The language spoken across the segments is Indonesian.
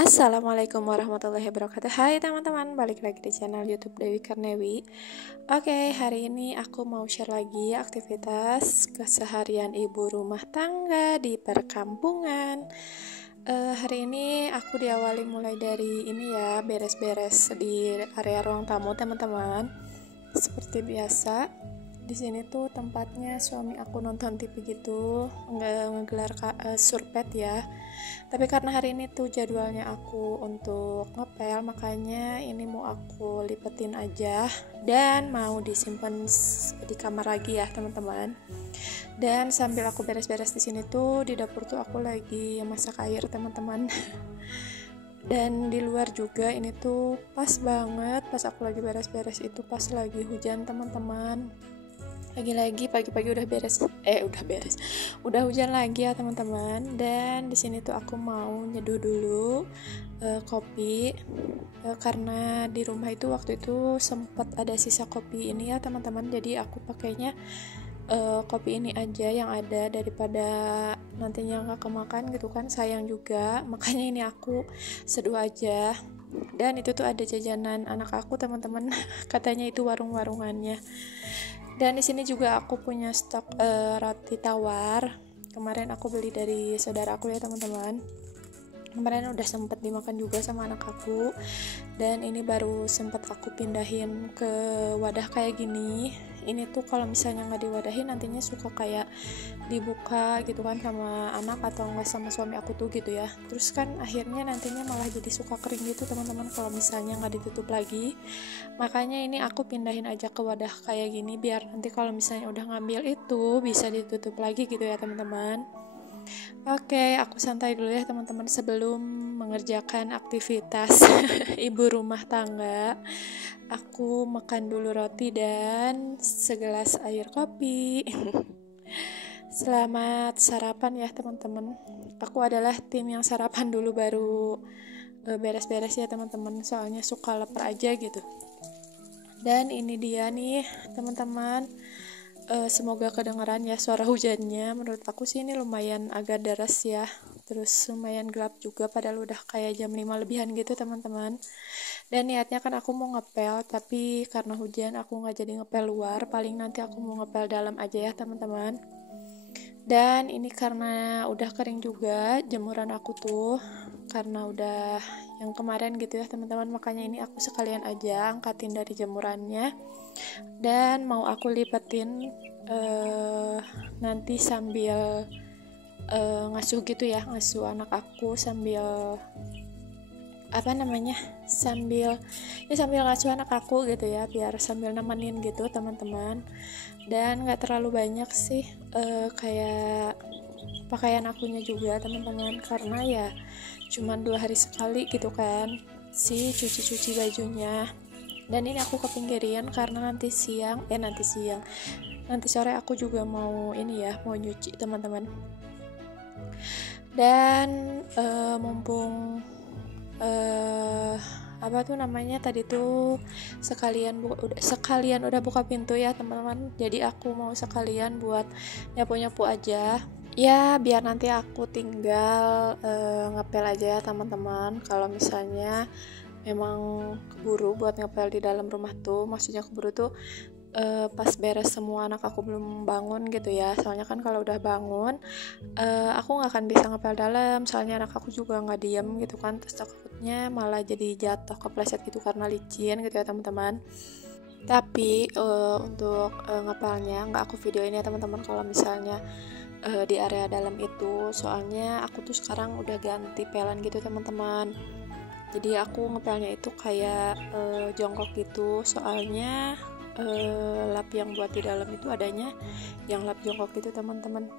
Assalamualaikum warahmatullahi wabarakatuh. Hai teman-teman, balik lagi di channel YouTube Dewi Karnewi. Oke, hari ini aku mau share lagi aktivitas keseharian ibu rumah tangga di perkampungan. Hari ini aku diawali mulai dari ini ya, beres-beres di area ruang tamu teman-teman. Seperti biasa, di sini tuh tempatnya suami aku nonton TV gitu, ngegelar surpet ya. Tapi karena hari ini tuh jadwalnya aku untuk ngepel, makanya ini mau aku lipetin aja dan mau disimpan di kamar lagi ya teman-teman. Dan sambil aku beres-beres di sini tuh di dapur tuh aku lagi masak air teman-teman. Dan di luar juga ini tuh pas banget pas aku lagi beres-beres itu pas lagi hujan teman-teman. Lagi-lagi pagi-pagi udah hujan lagi ya teman-teman. Dan di sini tuh aku mau nyeduh dulu kopi karena di rumah itu waktu itu sempat ada sisa kopi ini ya teman-teman, jadi aku pakainya kopi ini aja yang ada daripada nantinya nggak kemakan gitu kan, sayang juga, makanya ini aku seduh aja. Dan itu tuh ada jajanan anak aku teman-teman katanya itu warung-warungannya. Dan di sini juga aku punya stok roti tawar. Kemarin aku beli dari saudara aku ya teman-teman. Kemarin udah sempet dimakan juga sama anak aku. Dan ini baru sempet aku pindahin ke wadah kayak gini. Ini tuh kalau misalnya nggak diwadahin nantinya suka kayak dibuka gitu kan sama anak atau nggak sama suami aku tuh gitu ya. Terus kan akhirnya nantinya malah jadi suka kering gitu teman-teman kalau misalnya nggak ditutup lagi. Makanya ini aku pindahin aja ke wadah kayak gini biar nanti kalau misalnya udah ngambil itu bisa ditutup lagi gitu ya teman-teman. Oke, aku santai dulu ya teman-teman sebelum mengerjakan aktivitas ibu rumah tangga. Aku makan dulu roti dan segelas air kopi. Selamat sarapan ya teman-teman. Aku adalah tim yang sarapan dulu baru beres-beres ya teman-teman. Soalnya suka lapar aja gitu. Dan ini dia nih teman-teman. Semoga kedengaran ya suara hujannya. Menurut aku sih ini lumayan agak deras ya. Terus lumayan gelap juga padahal udah kayak jam 5 lebihan gitu teman-teman. Dan niatnya kan aku mau ngepel, tapi karena hujan aku nggak jadi ngepel luar. Paling nanti aku mau ngepel dalam aja ya teman-teman. Dan ini karena udah kering juga jemuran aku tuh, karena udah yang kemarin gitu ya teman-teman, makanya ini aku sekalian aja angkatin dari jemurannya dan mau aku lipetin nanti sambil ngasuh gitu ya, ngasuh anak aku sambil sambil ngasuh anak aku gitu ya, biar sambil nemenin gitu teman-teman. Dan nggak terlalu banyak sih kayak pakaian akunya juga teman-teman, karena ya cuman 2 hari sekali gitu kan si cuci bajunya. Dan ini aku kepinggirian karena nanti sore aku juga mau ini ya, mau nyuci teman-teman. Dan mumpung apa tuh namanya tadi tuh sekalian udah buka pintu ya teman-teman, jadi aku mau sekalian buat nyapu-nyapu aja ya, biar nanti aku tinggal ngepel aja ya teman-teman. Kalau misalnya memang keburu buat ngepel di dalam rumah tuh, maksudnya keburu tuh pas beres semua anak aku belum bangun gitu ya. Soalnya kan kalau udah bangun aku nggak akan bisa ngepel dalam, soalnya anak aku juga nggak diem gitu kan, terus takutnya malah jadi jatuh kepleset gitu karena licin gitu ya teman-teman. Tapi untuk ngepelnya nggak aku videoin ya teman-teman kalau misalnya di area dalam itu, soalnya aku tuh sekarang udah ganti pelan gitu teman-teman. Jadi aku ngepelnya itu kayak jongkok gitu, soalnya lap yang buat di dalam itu adanya yang lap jongkok gitu teman-teman.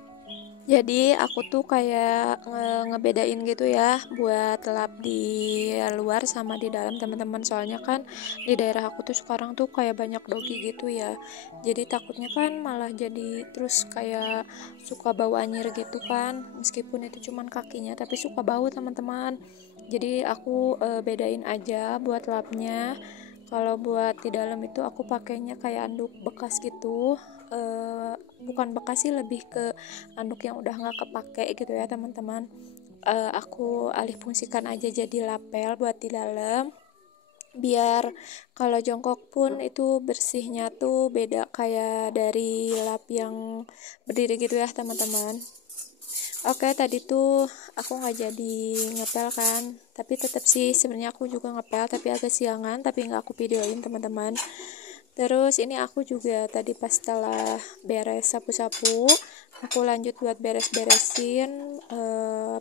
Jadi aku tuh kayak ngebedain gitu ya buat lap di luar sama di dalam teman-teman. Soalnya kan di daerah aku tuh sekarang tuh kayak banyak dogi gitu ya. Jadi takutnya kan malah jadi terus kayak suka bau anyir gitu kan. Meskipun itu cuman kakinya tapi suka bau teman-teman. Jadi aku bedain aja buat lapnya. Kalau buat di dalam itu aku pakainya kayak anduk bekas gitu. Bukan bekas sih, lebih ke anduk yang udah nggak kepake gitu ya teman-teman. aku alih fungsikan aja jadi lapel buat di dalam, biar kalau jongkok pun itu bersihnya tuh beda kayak dari lap yang berdiri gitu ya teman-teman. Oke, tadi tuh aku nggak jadi ngepel kan, tapi tetap sih sebenarnya aku juga ngepel tapi agak siangan, tapi nggak aku videoin teman-teman. Terus ini aku juga tadi pas setelah beres sapu-sapu, aku lanjut buat beres-beresin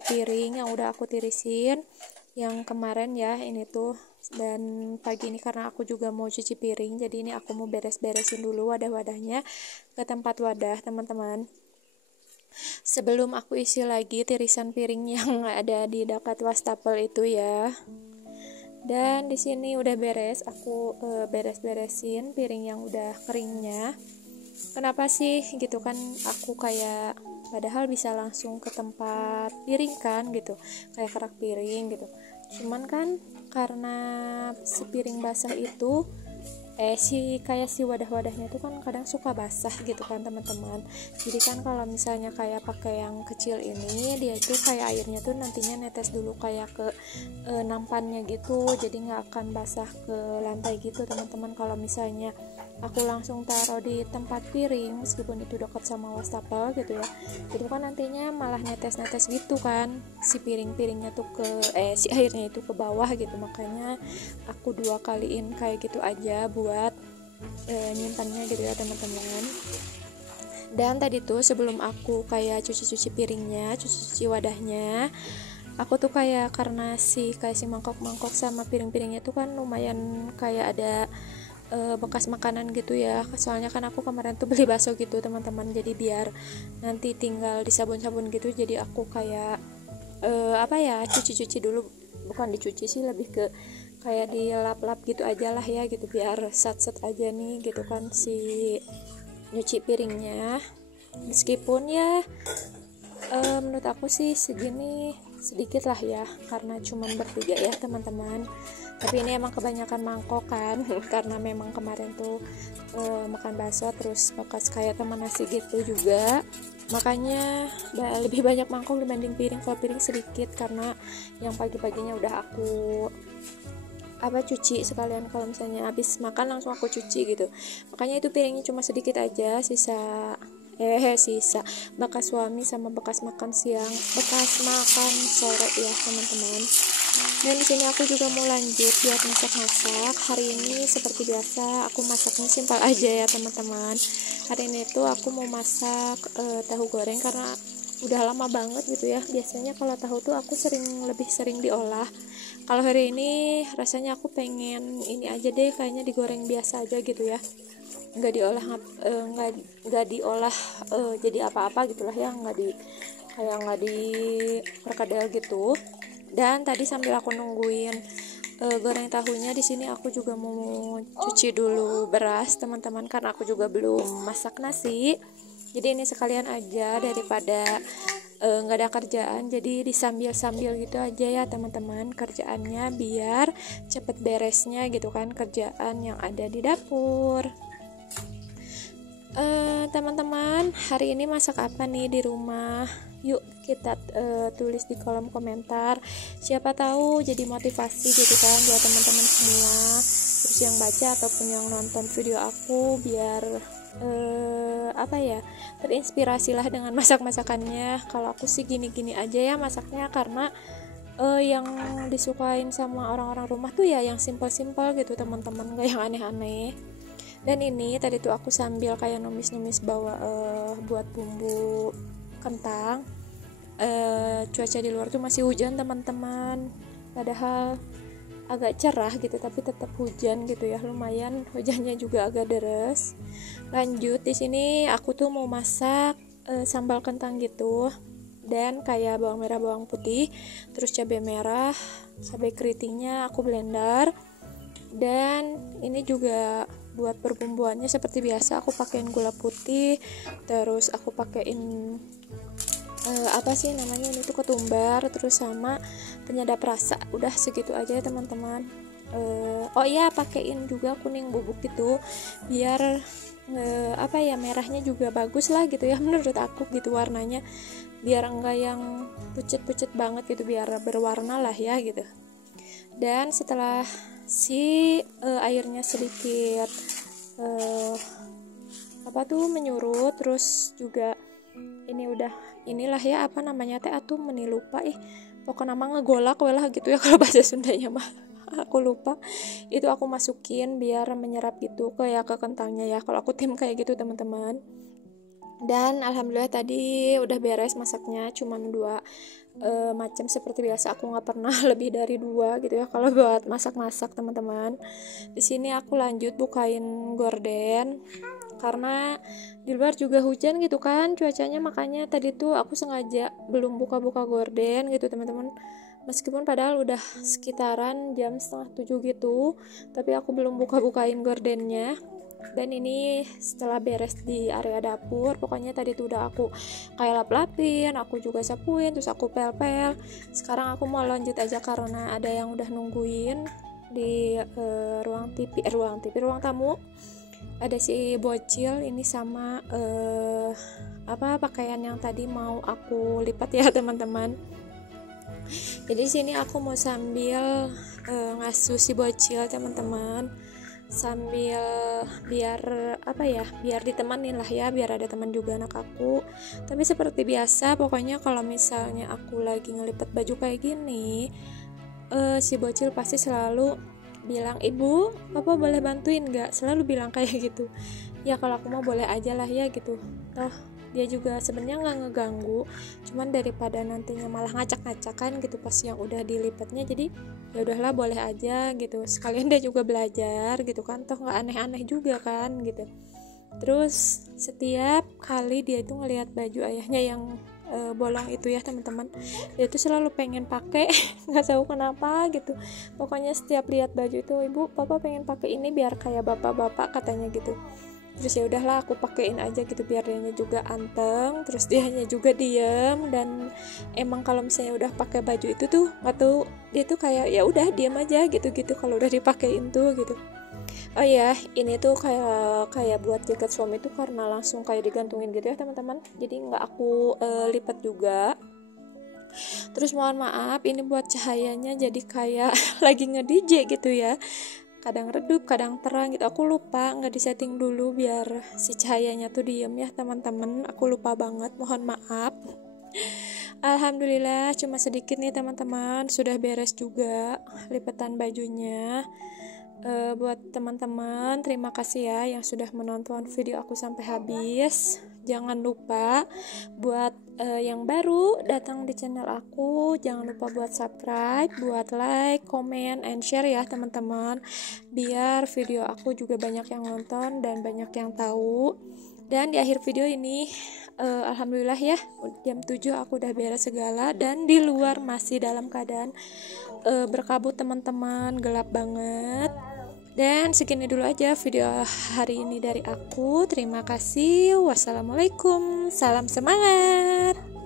piring yang udah aku tirisin yang kemarin ya ini tuh. Dan pagi ini karena aku juga mau cuci piring, jadi ini aku mau beres-beresin dulu wadah-wadahnya ke tempat wadah teman-teman, sebelum aku isi lagi tirisan piring yang ada di dekat wastafel itu ya. Dan di sini udah beres, aku beres-beresin piring yang udah keringnya. Kenapa sih gitu kan, aku kayak padahal bisa langsung ke tempat piring kan gitu, kayak kerak piring gitu. Cuman kan karena si piring basah itu si wadah-wadahnya itu kan kadang suka basah gitu kan teman-teman. Jadi kan kalau misalnya kayak pakai yang kecil ini, dia itu kayak airnya tuh nantinya netes dulu kayak ke nampannya gitu, jadi nggak akan basah ke lantai gitu teman-teman. Kalau misalnya aku langsung taruh di tempat piring meskipun itu dekat sama wastafel gitu ya, itu kan nantinya malah netes-netes gitu kan, si piring-piringnya tuh si airnya itu ke bawah gitu. Makanya aku 2 kaliin kayak gitu aja buat nyimpannya gitu ya teman-teman. Dan tadi tuh sebelum aku kayak cuci-cuci piringnya, cuci-cuci wadahnya, aku tuh kayak karena si mangkok-mangkok sama piring-piringnya tuh kan lumayan kayak ada bekas makanan gitu ya. Soalnya kan aku kemarin tuh beli bakso gitu teman-teman, jadi biar nanti tinggal disabun-sabun gitu, jadi aku kayak cuci-cuci dulu, bukan dicuci sih, lebih ke kayak dilap-lap gitu aja lah ya gitu, biar sat-sat aja nih gitu kan si nyuci piringnya. Meskipun ya menurut aku sih segini sedikit lah ya, karena cuman bertiga ya teman-teman. Tapi ini emang kebanyakan mangkok kan karena memang kemarin tuh makan bakso terus bekas kayak teman nasi gitu juga, makanya lebih banyak mangkok dibanding piring. Kalau piring sedikit karena yang pagi-paginya udah aku cuci sekalian, kalau misalnya habis makan langsung aku cuci gitu. Makanya itu piringnya cuma sedikit aja, sisa bekas suami sama bekas makan siang, bekas makan sore ya teman-teman. Dan di sini aku juga mau lanjut buat masak-masak. Hari ini seperti biasa aku masaknya simpel aja ya teman-teman. Hari ini tuh aku mau masak tahu goreng karena udah lama banget gitu ya. Biasanya kalau tahu tuh aku lebih sering diolah. Kalau hari ini rasanya aku pengen ini aja deh, kayaknya digoreng biasa aja gitu ya. Nggak diolah jadi apa-apa gitulah ya, nggak di perkedel gitu. Dan tadi sambil aku nungguin goreng tahunya, di sini aku juga mau cuci dulu beras teman-teman, karena aku juga belum masak nasi. Jadi ini sekalian aja daripada nggak ada kerjaan, jadi disambil-sambil gitu aja ya teman-teman kerjaannya, biar cepet beresnya gitu kan kerjaan yang ada di dapur. Teman-teman, hari ini masak apa nih di rumah? Yuk kita tulis di kolom komentar, siapa tahu jadi motivasi gitu kan buat teman-teman semua, terus yang baca ataupun yang nonton video aku, biar terinspirasi lah dengan masak-masakannya. Kalau aku sih gini-gini aja ya masaknya, karena yang disukain sama orang-orang rumah tuh ya yang simpel-simpel gitu teman-teman, gak yang aneh-aneh. Dan ini tadi tuh aku sambil kayak numis-numis buat bumbu kentang. Cuaca di luar tuh masih hujan teman-teman, padahal agak cerah gitu tapi tetap hujan gitu ya, lumayan hujannya juga agak deras. Lanjut, di sini aku tuh mau masak sambal kentang gitu, dan kayak bawang merah, bawang putih, terus cabai merah, cabai keritingnya aku blender. Dan ini juga buat perbumbuannya seperti biasa aku pakein gula putih, terus aku pakein ini tuh ketumbar, terus sama penyedap rasa. Udah segitu aja ya teman-teman. oh iya, pakein juga kuning bubuk gitu biar merahnya juga bagus lah gitu ya menurut aku gitu warnanya, biar enggak yang pucet-pucet banget gitu, biar berwarna lah ya gitu. Dan setelah si airnya sedikit menyurut, terus juga ini udah inilah ya lupa pokoknya nama ngegolak lah gitu ya kalau bahasa Sundanya mah aku lupa. Itu aku masukin biar menyerap gitu ke kentangnya ya, kalau aku tim kayak gitu teman-teman. Dan alhamdulillah tadi udah beres masaknya, cuman 2 macam seperti biasa, aku nggak pernah lebih dari 2 gitu ya kalau buat masak-masak teman-teman. Di sini aku lanjut bukain gorden karena di luar juga hujan gitu kan cuacanya, makanya tadi tuh aku sengaja belum buka-buka gorden gitu teman-teman, meskipun padahal udah sekitaran jam 6:30 gitu, tapi aku belum buka-bukain gordennya. Dan ini setelah beres di area dapur, pokoknya tadi tuh udah aku kayak lap-lapin, aku juga sapuin, terus aku pel-pel. Sekarang aku mau lanjut aja karena ada yang udah nungguin di ruang tamu. Ada si bocil ini sama pakaian yang tadi mau aku lipat ya teman-teman. Jadi sini aku mau sambil ngasuh si bocil teman-teman, sambil biar ditemanin lah ya, biar ada teman juga anak aku. Tapi seperti biasa pokoknya kalau misalnya aku lagi ngelipat baju kayak gini, si bocil pasti selalu bilang, ibu, papa boleh bantuin gak? Selalu bilang kayak gitu ya. Kalau aku mau boleh aja lah ya gitu, toh dia juga sebenarnya nggak ngeganggu, cuman daripada nantinya malah ngacak-ngacakan gitu pas yang udah dilipatnya, jadi ya udahlah boleh aja gitu, sekalian dia juga belajar gitu kan, toh nggak aneh-aneh juga kan gitu. Terus setiap kali dia itu ngelihat baju ayahnya yang bolong itu ya teman-teman, dia itu selalu pengen pakai nggak tahu kenapa gitu. Pokoknya setiap lihat baju itu, ibu, papa pengen pakai ini biar kayak bapak-bapak katanya gitu. Terus ya udahlah aku pakein aja gitu biar dianya juga anteng, terus dianya juga diem. Dan emang kalau misalnya udah pakai baju itu tuh nggak tahu, dia tuh kayak ya udah diem aja gitu kalau udah dipakein tuh gitu. Oh ya, ini tuh kayak buat jaket suami tuh karena langsung kayak digantungin gitu ya teman-teman, jadi nggak aku lipat juga. Terus mohon maaf ini buat cahayanya jadi kayak lagi nge-DJ gitu ya, kadang redup kadang terang gitu. Aku lupa nggak disetting dulu biar si cahayanya tuh diem ya teman-teman, aku lupa banget, mohon maaf. Alhamdulillah cuma sedikit nih teman-teman, sudah beres juga lipatan bajunya. Buat teman-teman, terima kasih ya yang sudah menonton video aku sampai habis. Jangan lupa buat yang baru datang di channel aku, jangan lupa buat subscribe, buat like, comment, and share ya teman-teman, biar video aku juga banyak yang nonton dan banyak yang tahu. Dan di akhir video ini alhamdulillah ya jam 7 aku udah beres segala, dan di luar masih dalam keadaan berkabut teman-teman, gelap banget. Dan segini dulu aja video hari ini dari aku. Terima kasih. Wassalamualaikum. Salam semangat.